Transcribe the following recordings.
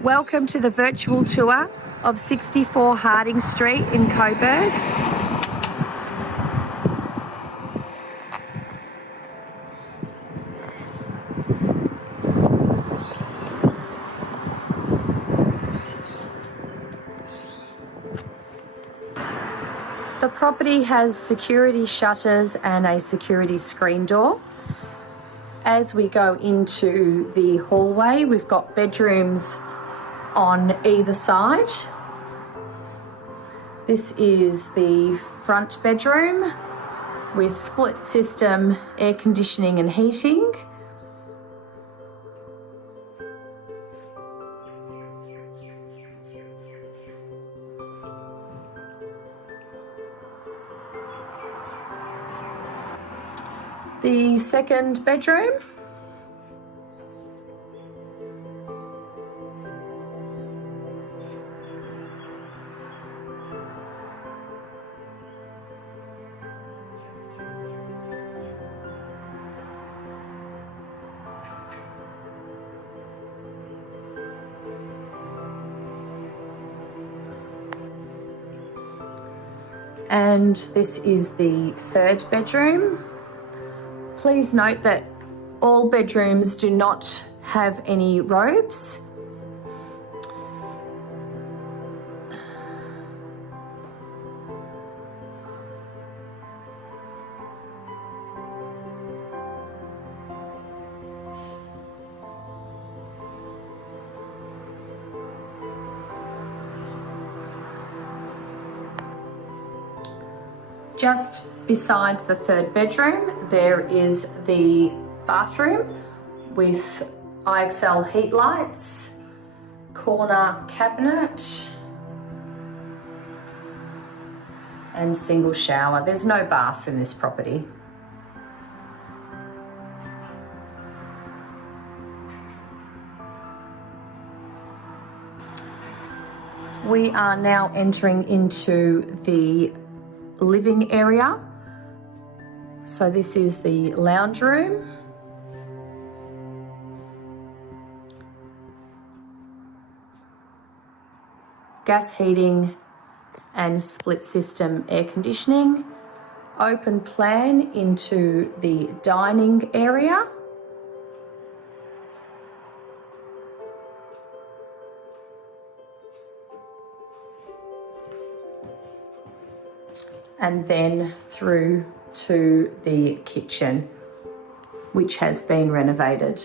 Welcome to the virtual tour of 64 Harding Street in Coburg. The property has security shutters and a security screen door. As we go into the hallway, we've got bedrooms on either side. This is the front bedroom with split system air conditioning and heating. The second bedroom. And this is the third bedroom. Please note that all bedrooms do not have any robes. Just beside the third bedroom, there is the bathroom with IXL heat lights, corner cabinet, and single shower. There's no bath in this property. We are now entering into the living area. So this is the lounge room. Gas heating and split system air conditioning. Open plan into the dining area. And then through to the kitchen, which has been renovated.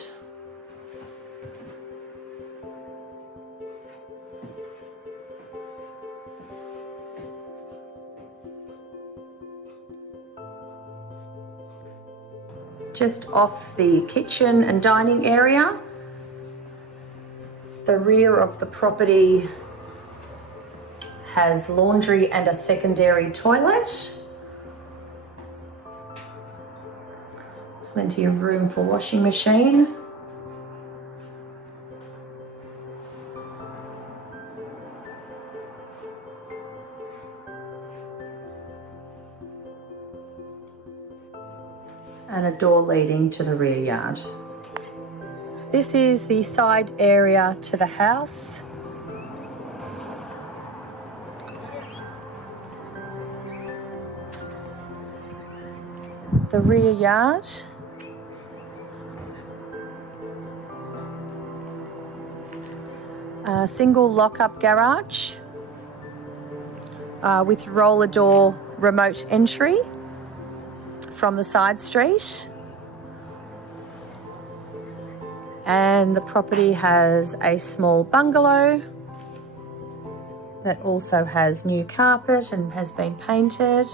Just off the kitchen and dining area, the rear of the property has laundry and a secondary toilet. Plenty of room for washing machine. And a door leading to the rear yard. This is the side area to the house. The rear yard. A single lock-up garage with roller door remote entry from the side street. And the property has a small bungalow that also has new carpet and has been painted.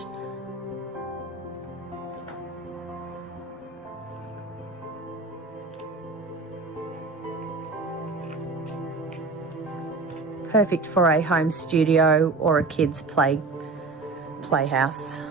Perfect for a home studio or a kids' playhouse.